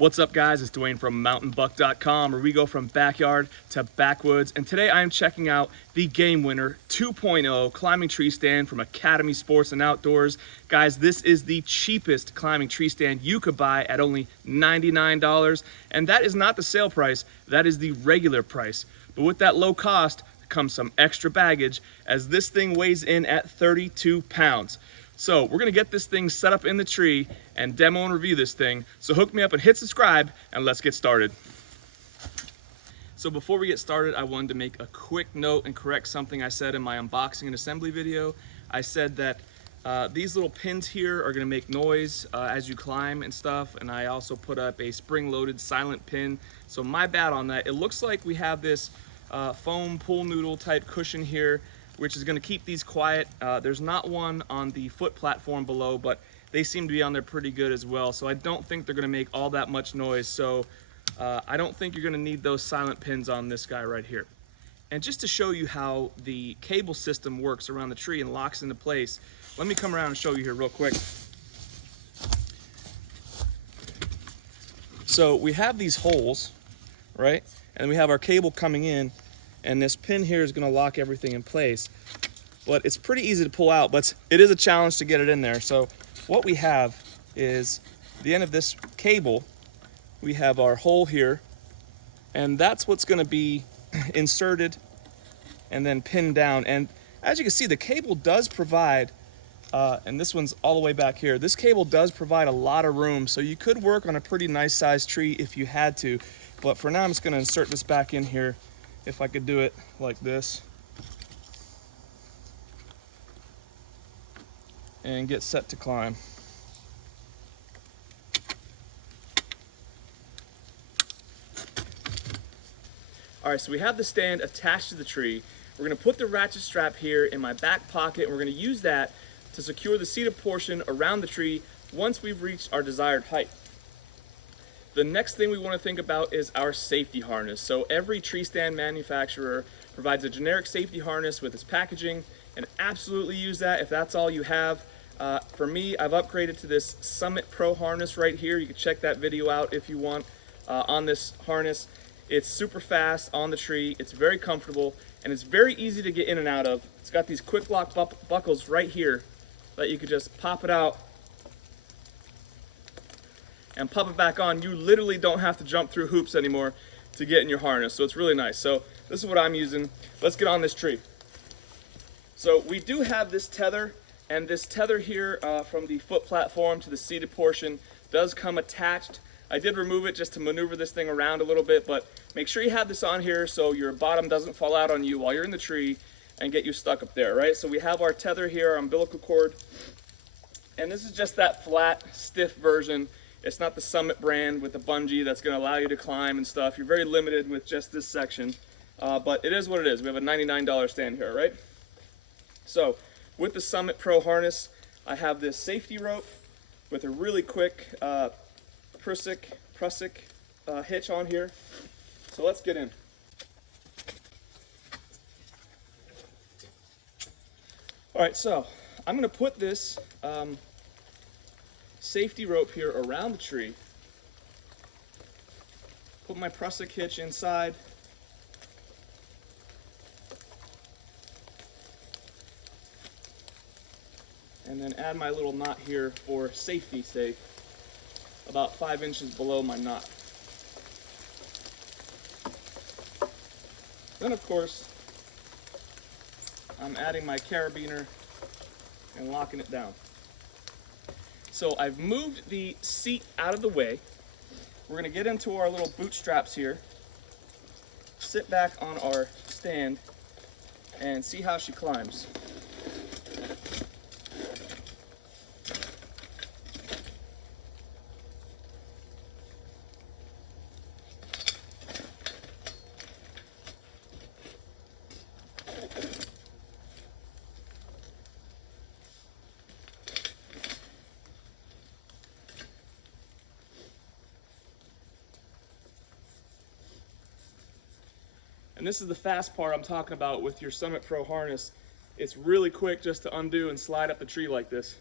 What's up, guys? It's Dwayne from mountainbuck.com, where we go from backyard to backwoods. And today I am checking out the Game Winner 2.0 climbing tree stand from Academy Sports and Outdoors. Guys, this is the cheapest climbing tree stand you could buy at only $99. And that is not the sale price, that is the regular price. But with that low cost comes some extra baggage, as this thing weighs in at 32 pounds. So we're gonna get this thing set up in the tree and demo and review this thing. So hook me up and hit subscribe, and let's get started. So before we get started, I wanted to make a quick note and correct something I said in my unboxing and assembly video. I said that these little pins here are gonna make noise as you climb and stuff, and I also put up a spring-loaded silent pin. So my bad on that. It looks like we have this foam pool noodle type cushion here, which is going to keep these quiet. There's not one on the foot platform below, but they seem to be on there pretty good as well. So I don't think they're going to make all that much noise. So I don't think you're going to need those silent pins on this guy right here. And just to show you how the cable system works around the tree and locks into place, let me come around and show you here real quick. So we have these holes, right? And we have our cable coming in, and this pin here is going to lock everything in place. But it's pretty easy to pull out, but it is a challenge to get it in there. So what we have is the end of this cable, we have our hole here, and that's what's going to be inserted and then pinned down. And as you can see, the cable does provide, and this one's all the way back here, this cable does provide a lot of room, so you could work on a pretty nice sized tree if you had to. But for now, I'm just going to insert this back in here, if I could do it like this, and get set to climb. All right, so we have the stand attached to the tree. We're going to put the ratchet strap here in my back pocket, and we're going to use that to secure the seated portion around the tree once we've reached our desired height. The next thing we want to think about is our safety harness. So every tree stand manufacturer provides a generic safety harness with its packaging, and absolutely use that if that's all you have. For me, I've upgraded to this Summit Pro harness right here. You can check that video out if you want on this harness. It's super fast on the tree, it's very comfortable, and it's very easy to get in and out of. It's got these quick lock buckles right here that you could just pop it out and pop it back on. You literally don't have to jump through hoops anymore to get in your harness, so it's really nice. So this is what I'm using. Let's get on this tree. So we do have this tether, and this tether here from the foot platform to the seated portion does come attached. I did remove it just to maneuver this thing around a little bit, but make sure you have this on here so your bottom doesn't fall out on you while you're in the tree and get you stuck up there, right? So we have our tether here, our umbilical cord, and this is just that flat, stiff version. It's not the Summit brand with the bungee that's going to allow you to climb and stuff. You're very limited with just this section, but it is what it is. We have a $99 stand here, right? So with the Summit Pro harness, I have this safety rope with a really quick Prusik hitch on here. So let's get in. All right, so I'm going to put this safety rope here around the tree, put my Prusik hitch inside, and then add my little knot here for safety's sake, about 5 inches below my knot. Then of course, I'm adding my carabiner and locking it down. So I've moved the seat out of the way. We're going to get into our little bootstraps here, sit back on our stand, and see how she climbs. And this is the fast part I'm talking about with your Summit Pro harness. It's really quick just to undo and slide up the tree like this.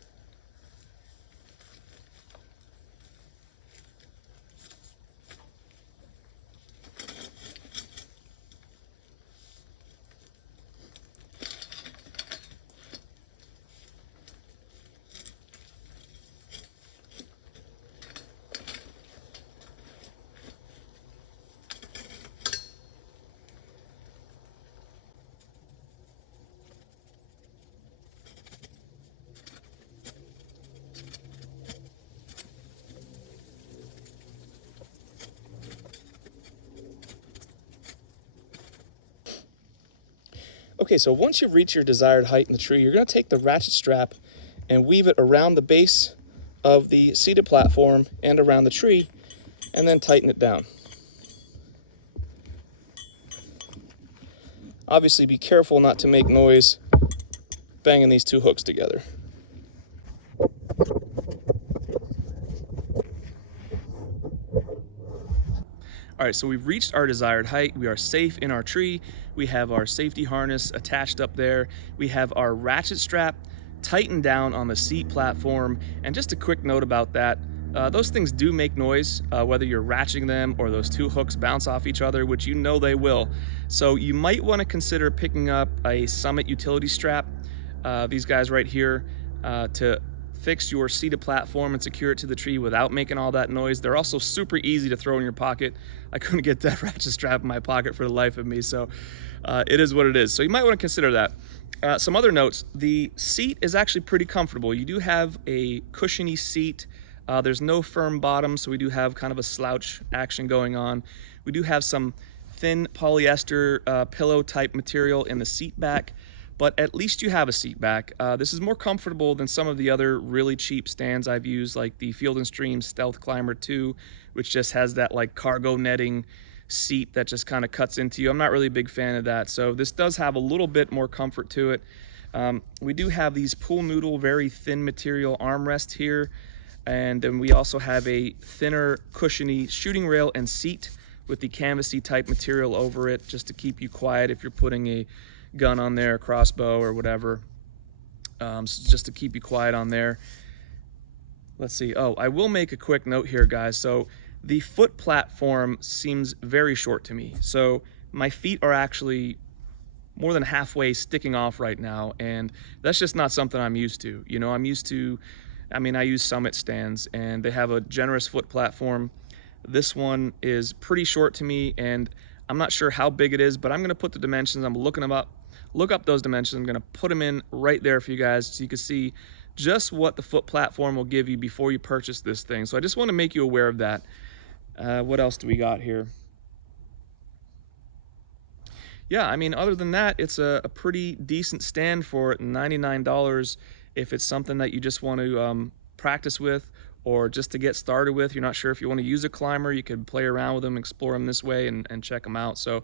Okay, so once you reach your desired height in the tree, you're going to take the ratchet strap and weave it around the base of the seated platform and around the tree, and then tighten it down. Obviously, be careful not to make noise banging these two hooks together. All right, so we've reached our desired height. We are safe in our tree. We have our safety harness attached up there. We have our ratchet strap tightened down on the seat platform. And just a quick note about that, those things do make noise, whether you're ratcheting them or those two hooks bounce off each other, which you know they will. So you might want to consider picking up a Summit utility strap, these guys right here, to fix your seated platform and secure it to the tree without making all that noise. They're also super easy to throw in your pocket. I couldn't get that ratchet strap in my pocket for the life of me, so it is what it is. So you might want to consider that. Some other notes, the seat is actually pretty comfortable. You do have a cushiony seat. There's no firm bottom, so we do have kind of a slouch action going on. We do have some thin polyester pillow type material in the seat back, but at least you have a seat back. This is more comfortable than some of the other really cheap stands I've used, like the Field & Stream Stealth Climber 2, which just has that like cargo netting seat that just kind of cuts into you. I'm not really a big fan of that. So this does have a little bit more comfort to it. We do have these pool noodle, very thin material armrest here. And then we also have a thinner, cushiony shooting rail and seat with the canvasy type material over it, just to keep you quiet if you're putting a gun on there, crossbow or whatever, so just to keep you quiet on there. Let's see. Oh, I will make a quick note here, guys. So the foot platform seems very short to me. So my feet are actually more than halfway sticking off right now, and that's just not something I'm used to. You know, I'm used to, I mean, I use Summit stands and they have a generous foot platform. This one is pretty short to me, and I'm not sure how big it is, but I'm going to put the dimensions. I'm looking them up. Look up those dimensions. I'm going to put them in right there for you guys so you can see just what the foot platform will give you before you purchase this thing. So I just want to make you aware of that. What else do we got here? Yeah, I mean, other than that, it's a pretty decent stand for $99 if it's something that you just want to practice with, or just to get started with. You're not sure if you want to use a climber, you could play around with them, explore them this way, and check them out. So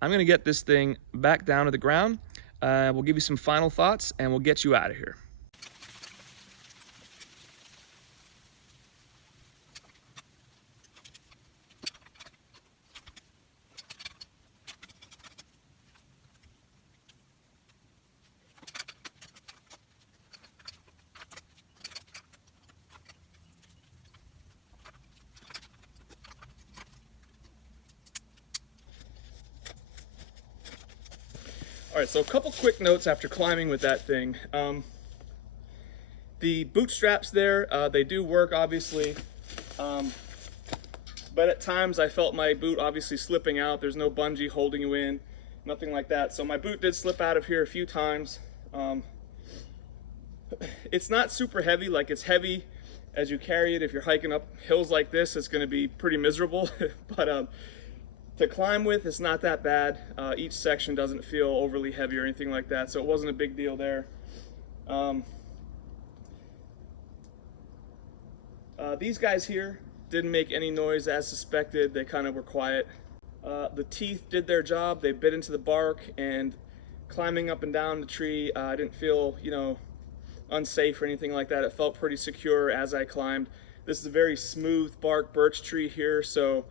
I'm going to get this thing back down to the ground. We'll give you some final thoughts, and we'll get you out of here. All right, so a couple quick notes after climbing with that thing. The boot straps there, they do work, obviously, but at times I felt my boot obviously slipping out. There's no bungee holding you in, nothing like that. So my boot did slip out of here a few times. It's not super heavy. Like, it's heavy as you carry it. If you're hiking up hills like this, it's going to be pretty miserable. But to climb with, it's not that bad. Each section doesn't feel overly heavy or anything like that, so it wasn't a big deal there. These guys here didn't make any noise as suspected. They kind of were quiet. The teeth did their job. They bit into the bark, and climbing up and down the tree, I didn't feel, you know, unsafe or anything like that. It felt pretty secure as I climbed. This is a very smooth bark birch tree here, so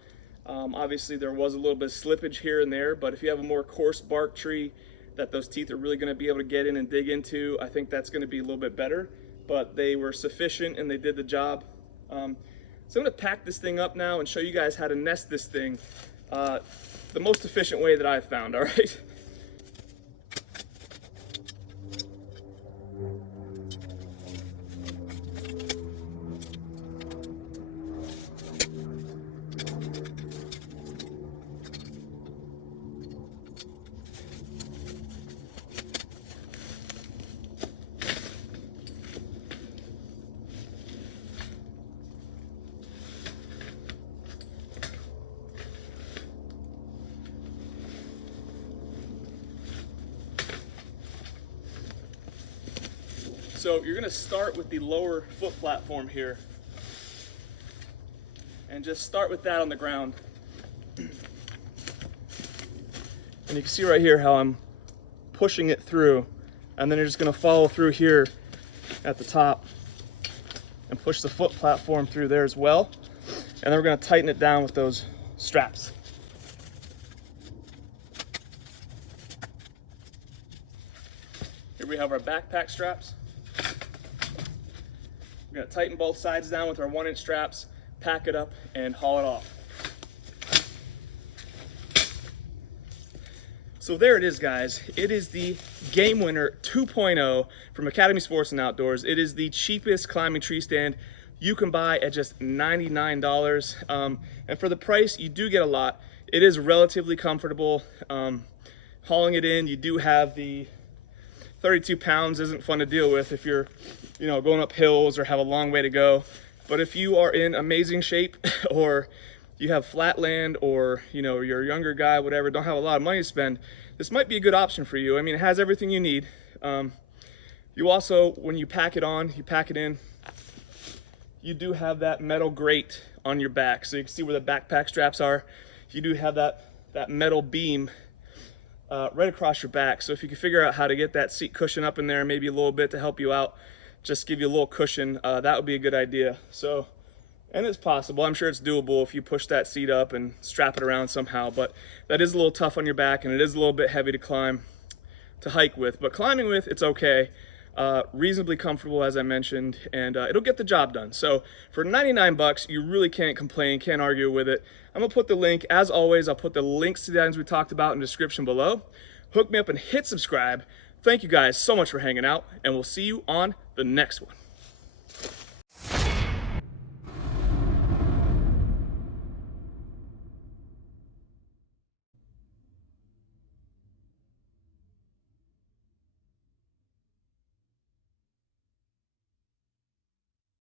obviously there was a little bit of slippage here and there, but if you have a more coarse bark tree that those teeth are really going to be able to get in and dig into, I think that's going to be a little bit better. But they were sufficient and they did the job. So I'm going to pack this thing up now and show you guys how to nest this thing the most efficient way that I've found. All right. So you're gonna start with the lower foot platform here and just start with that on the ground. And you can see right here how I'm pushing it through, and then you're just gonna follow through here at the top and push the foot platform through there as well. And then we're gonna tighten it down with those straps. Here we have our backpack straps. We're gonna tighten both sides down with our 1-inch straps, pack it up, and haul it off. So there it is, guys. It is the Game Winner 2.0 from Academy Sports and Outdoors. It is the cheapest climbing tree stand you can buy at just $99. And for the price, you do get a lot. It is relatively comfortable. Hauling it in, you do have the 32 pounds isn't fun to deal with if you're, going up hills or have a long way to go. But if you are in amazing shape or you have flat land, or you're a younger guy, whatever, don't have a lot of money to spend, this might be a good option for you. I mean, it has everything you need. You also, when you pack it on, you pack it in, you do have that metal grate on your back. So you can see where the backpack straps are. You do have that metal beam right across your back. So if you can figure out how to get that seat cushion up in there, maybe a little bit to help you out, just give you a little cushion, that would be a good idea. So, and it's possible, I'm sure it's doable if you push that seat up and strap it around somehow, but that is a little tough on your back, and it is a little bit heavy to hike with. But climbing with, it's okay. Reasonably comfortable, as I mentioned, and it'll get the job done. So for 99 bucks, you really can't complain, can't argue with it. I'm gonna put the link, as always, I'll put the links to the items we talked about in the description below. Hook me up and hit subscribe. Thank you guys so much for hanging out, and we'll see you on the next one.